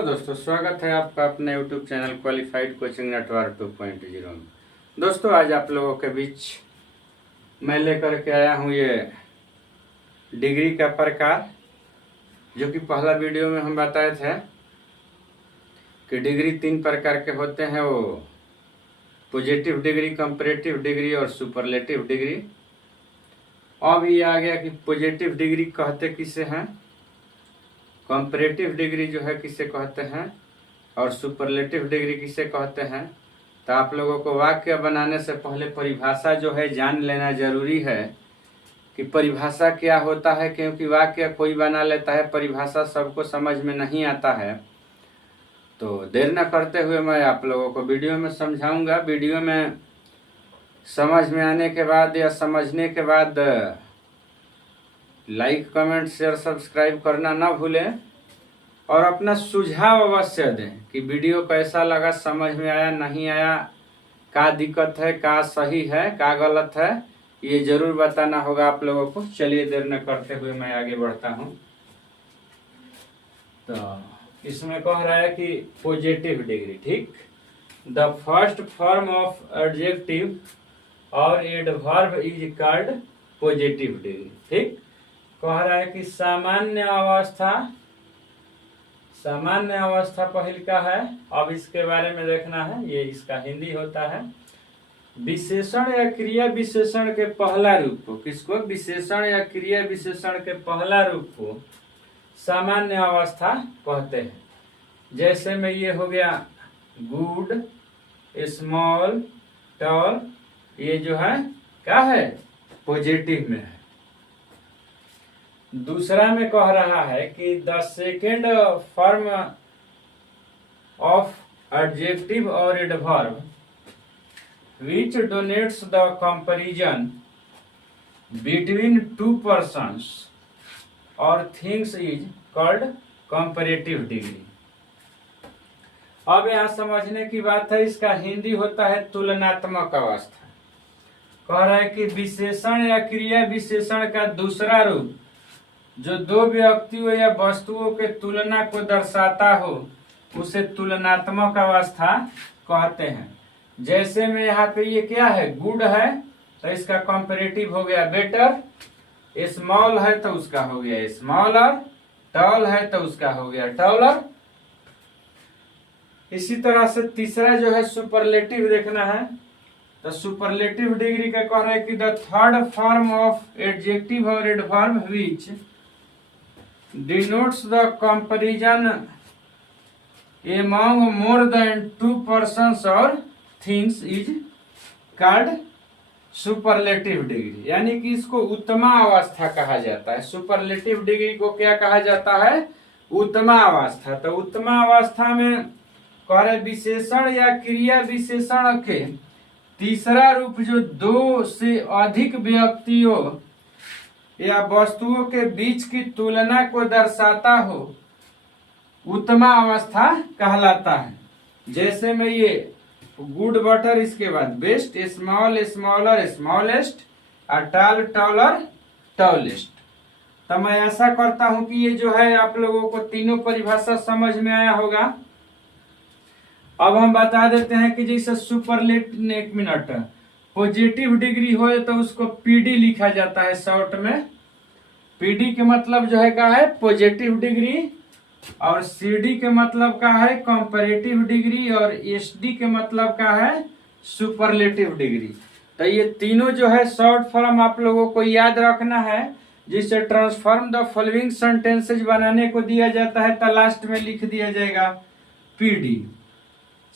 Hello दोस्तों, स्वागत है आपका अपने YouTube channel qualified coaching network 2.0 में। दोस्तों, आज आप लोगों के बीच मैं लेकर के आया हूँ ये डिग्री का प्रकार, जो कि पहला वीडियो में हम बताए थे कि डिग्री 3 प्रकार के होते हैं। वो पॉजिटिव डिग्री, कंपैरेटिव डिग्री और सुपरलेटिव डिग्री। अब ये आ गया कि पॉजिटिव डिग्री कहते किसे हैं, कंपैरेटिव डिग्री जो है किसे कहते हैं और सुपरलेटिव डिग्री किसे कहते हैं। तो आप लोगों को वाक्य बनाने से पहले परिभाषा जो है जान लेना जरूरी है कि परिभाषा क्या होता है, क्योंकि वाक्य कोई बना लेता है, परिभाषा सबको समझ में नहीं आता है। तो देर न करते हुए मैं आप लोगों को वीडियो में समझाऊंगा। वीडियो में समझ में आने के बाद या समझने के बाद लाइक, कमेंट, शेयर, सब्सक्राइब करना ना भूलें और अपना सुझाव अवश्य दें कि वीडियो कैसा लगा, समझ में आया, नहीं आया, क्या दिक्कत है, क्या सही है, क्या गलत है, ये जरूर बताना होगा आप लोगों को। चलिए देर न करते हुए मैं आगे बढ़ता हूँ। तो इसमें कह रहा है कि पॉजिटिव डिग्री, ठीक, the first form of adjective और adverb is called positive degree. ठीक, कह रहा है कि सामान्य अवस्था पहल का है। अब इसके बारे में देखना है, ये इसका हिंदी होता है। विशेषण या क्रिया विशेषण के पहला रूप को, किसको, विशेषण या क्रिया विशेषण के पहला रूप को सामान्य अवस्था कहते हैं। जैसे में ये हो गया गुड, स्मॉल, टॉल, ये जो है क्या है, पॉजिटिव में है। दूसरा में कह रहा है कि the second form of adjective और adverb which denotes the comparison between two persons or things is called comparative degree। अब यहाँ समझने की बात है, इसका हिंदी होता है तुलनात्मक अवस्था। कह रहा है कि विशेषण या क्रिया विशेषण का दूसरा रूप जो दो व्यक्तियों या वस्तुओं के तुलना को दर्शाता हो, उसे तुलनात्मक अवस्था कहते हैं। जैसे में यहाँ पे ये क्या है, गुड है तो इसका कंपैरेटिव हो गया बेटर, स्मॉल है तो उसका हो गया स्मॉलर, टॉल है तो उसका हो गया टॉलर। इसी तरह से तीसरा जो है सुपरलेटिव देखना है। तो सुपरलेटिव डिग्री का कह रहा है कि the third form of adjective और adverb which denotes the comparison among more than two persons or things is called superlative degree। यानी कि इसको उत्तमा अवस्था कहा जाता है। सुपरलेटिव डिग्री को क्या कहा जाता है, उत्तमा अवस्था। तो उत्तमा अवस्था में कह रहे विशेषण या क्रिया विशेषण के तीसरा रूप जो दो से अधिक व्यक्तियों या वस्तुओं के बीच की तुलना को दर्शाता हो, उत्तमा अवस्था कहलाता है। जैसे में ये गुड बटर, इसके बाद बेस्ट, स्मॉल स्मॉलर, स्मॉलेस्ट और टॉल टॉलर, टॉलेस्ट। तो मैं ऐसा करता हूं कि ये जो है आप लोगों को तीनों परिभाषा समझ में आया होगा। अब हम बता देते हैं कि जैसे सुपरलेटिव, एक मिनट, पॉजिटिव डिग्री हो तो उसको पीडी लिखा जाता है शॉर्ट में। पीडी के मतलब जो है क्या है, पॉजिटिव डिग्री, और सीडी के मतलब क्या है, कंपैरेटिव डिग्री, और एसडी के मतलब क्या है, सुपरलेटिव डिग्री। तो ये तीनों जो है शॉर्ट फॉर्म आप लोगों को याद रखना है। जिसे ट्रांसफॉर्म द फॉलोइंग सेंटेंसेज बनाने को दिया जाता है तो लास्ट में लिख दिया जाएगा पीडी,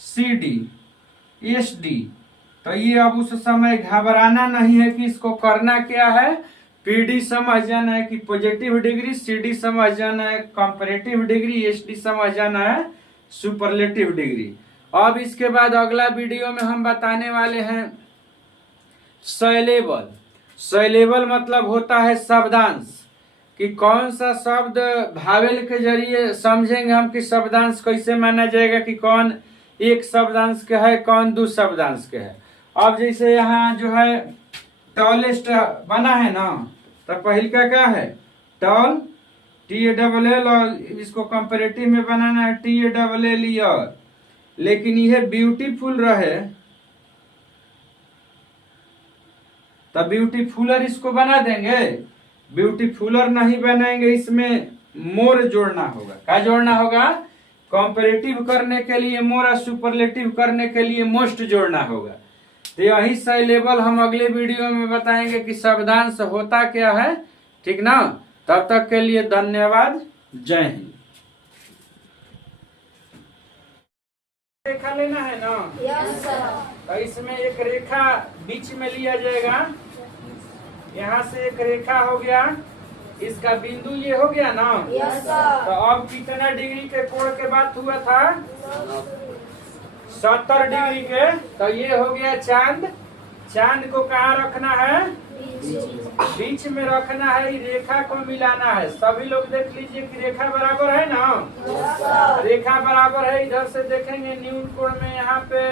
सीडी, एसडी। तो ये अब उस समय घबराना नहीं है कि इसको करना क्या है। पीडी समझ जाना है कि पॉजिटिव डिग्री, सीडी समझ जाना है कंपैरेटिव डिग्री, एसडी समझ जाना है सुपरलेटिव डिग्री। अब इसके बाद अगला वीडियो में हम बताने वाले हैं सिलेबल। सिलेबल मतलब होता है शब्दांश, कि कौन सा शब्द भावेल के जरिए समझेंगे हम कि शब्दांश कैसे माना जाएगा, कि कौन एक शब्दांश के है, कौन दो शब्दांश के है। अब जैसे यहाँ जो है टॉलेस्ट बना है ना, तो पहल का क्या है, टॉल, TALL और इसको कंपैरेटिव में बनाना है TALLER, लेकिन यह ब्यूटीफुल रहे तब ब्यूटीफुलर इसको बना देंगे। ब्यूटीफुलर नहीं बनाएंगे, इसमें मोर जोड़ना होगा। क्या जोड़ना होगा? कंपैरेटिव करने के लिए मोर और सुपरलेटिव करने के लिए मोस्ट जोड़ना होगा। तो यही सिलेबल हम अगले वीडियो में बताएंगे कि शब्दांश होता क्या है। ठीक ना? तब तक के लिए धन्यवाद। जय हिंद। रेखा लेना है ना? Yes sir. तो इसमें एक रेखा बीच में लिया जाएगा। यहाँ से एक रेखा हो गया, इसका बिंदु ये हो गया ना? Yes sir. तो अब कितना डिग्री के कोण के बात हुआ था? 70 डिग्री के। तो ये हो गया चांद। चांद को कहाँ रखना है? बीच में रखना है। रेखा को मिलाना है। सभी लोग देख लीजिए कि रेखा बराबर है ना? Yes sir. रेखा बराबर है। इधर से देखेंगे न्यून कोण में यहाँ पे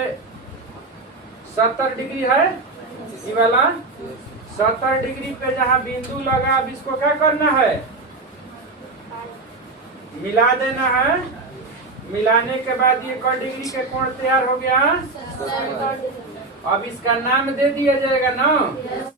70 डिग्री है। ये वाला 70 डिग्री पे जहाँ बिंदु लगा, अब इसको क्या करना है? मिला देना है। मिलाने के बाद ये क डिग्री के कोण तैयार हो गया। अब इसका नाम दे दिया जाएगा ना?